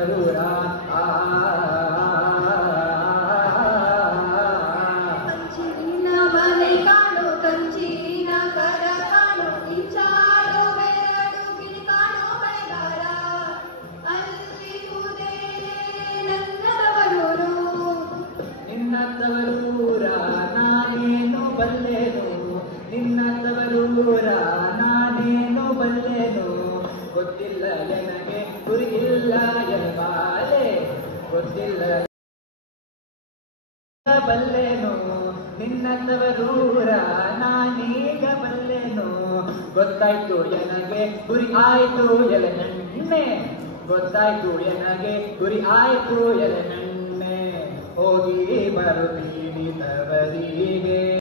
ತವರೂರ ಕಂಚಿನ ಮನೆ ಕಾಣು ಕಂಚಿನ ಕರ ಕಾಣು ಇಂಚಾಡು ಬೆರಡು ಕಿಡಿ ಕಾಣು ಬಳೆಗಾರ ಅಲ್ಲಿರುವುದೇ ನನ್ನ ತವರೂರು ನಿನ್ನ ತವರೂರ ನಾನೇನು ಬಲ್ಲೆನು ನಿನ್ನ ತವರೂರ ನಾನೇನು ಬಲ್ಲೆನು ಗೊತ್ತಿಲ್ಲ ನನಗೆ ಗುರಿಯಿಲ್ಲ ಎನಬಾಲೆ ಗೊತ್ತಿಲ್ಲ ಬಲ್ಲೆನು ನಿನ್ನ ತವರೂರ ನಾನೀಗ ಬಲ್ಲೆನು ಗೊತ್ತಾಯ್ತು ನನಗೆ ಗುರಿ ಆಯ್ತು ಎಲೆನಣ್ಣೆ ಗೊತ್ತಾಯ್ತು ನನಗೆ ಗುರಿ ಆಯ್ತು ಎಲೆನಣ್ಣೆ ಹೋಗಿ ಬರುತ್ತೀನಿ ತವರಿಗೆ